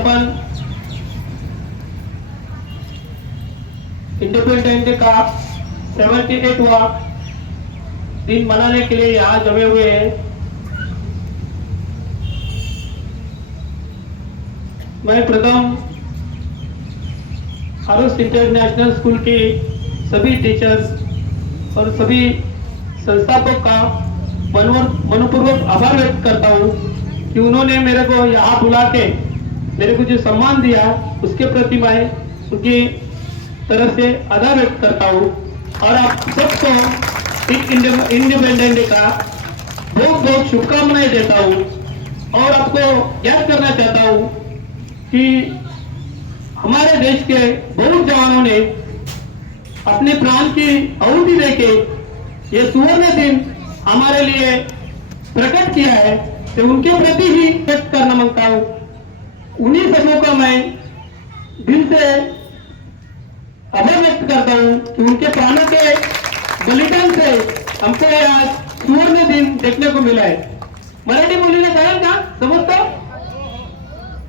अपन independence day का 78वां दिन मनाने के लिए यहाँ जमे हुए हैं। मैं प्रथम आरुष इंटरनेशनल स्कूल के सभी टीचर्स और सभी संस्थापकों का मनपूर्वक आभार व्यक्त करता हूँ कि उन्होंने मेरे को यहाँ बुला के मेरे को जो सम्मान दिया उसके प्रति मैं उनकी तरफ से आभार व्यक्त करता हूँ। और आप सबको इंडिपेंडेंस डे का बहुत बहुत शुभकामनाएं देता हूँ। और आपको याद करना चाहता हूँ कि हमारे देश के बहुत जवानों ने अपने प्राण की आहुति देके ये सुवर्ण दिन हमारे लिए प्रकट किया है, तो उनके प्रति ही व्यक्त करना मांगता हूँ। उन्हीं सबों का मैं दिल से आभार व्यक्त करता हूँ कि उनके प्राणों के बलिदान से हमको आज सुवर्ण दिन देखने को मिला है। मराठी बोलीला कळेल का? समजतं?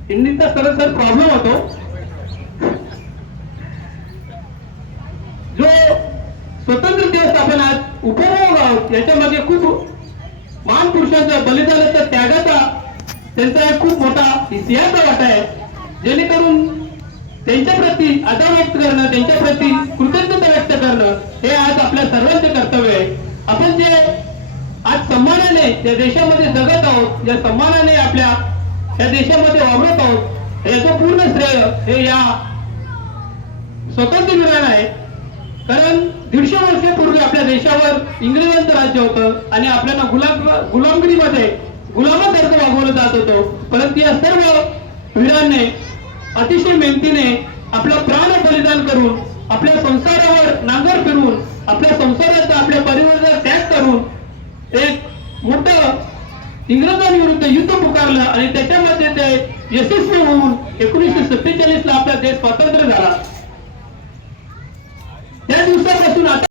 हिंदीचा सरळ प्रॉब्लेम होतो। जो स्वतंत्र दिवस आपण आज उपभोग आहोत याच्यामध्ये खूप महान पुरुषांचा बलिदानाचा त्यागाचा त्यांचा एक खूप मोठा इतिहास वाटा आहे, जेणेकरून त्यांच्या प्रती आदर व्यक्त करणं, त्यांच्या प्रती कृतज्ञता व्यक्त करणं हे आज आपल्या सर्वांचे कर्तव्य आहे। आपण जे आज सन्मानाने या देशामध्ये जगत आहोत, या सन्मानाने आपल्या या देशामध्ये वावरत आहोत, याचं पूर्ण श्रेय हे या स्वतंत्र वीरांना आहे। कारण 150 वर्षापूर्वी आपल्या देशावर इंग्रजांचं राज्य होतं आणि आपल्याला गुलामगिरीमध्ये गुलामासारखं वागवलं जात होतं, परंतु या सर्व वीरांनी अतिशय मेहनतीने आपला प्राण बलिदान करून, आपल्या संसारावर नांगर फिरून, आपल्या संसाराचा आपल्या परिवाराचा त्याग करून एक मोठं इंग्रजांविरुद्ध युद्ध पुकारलं आणि त्याच्यामध्ये ते यशस्वी होऊन 1947 ला आपला देश स्वातंत्र्य